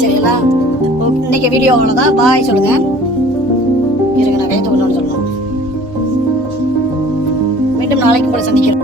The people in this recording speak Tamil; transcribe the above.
சரிங்களா? இன்னைக்கு வீடியோ அவ்வளோதான். பாய் சொல்லுங்க. இருங்க, நான் கைத்து கொண்டு சொல்லணும். மீண்டும் நாளைக்கு கூட சந்திக்கிறேன்.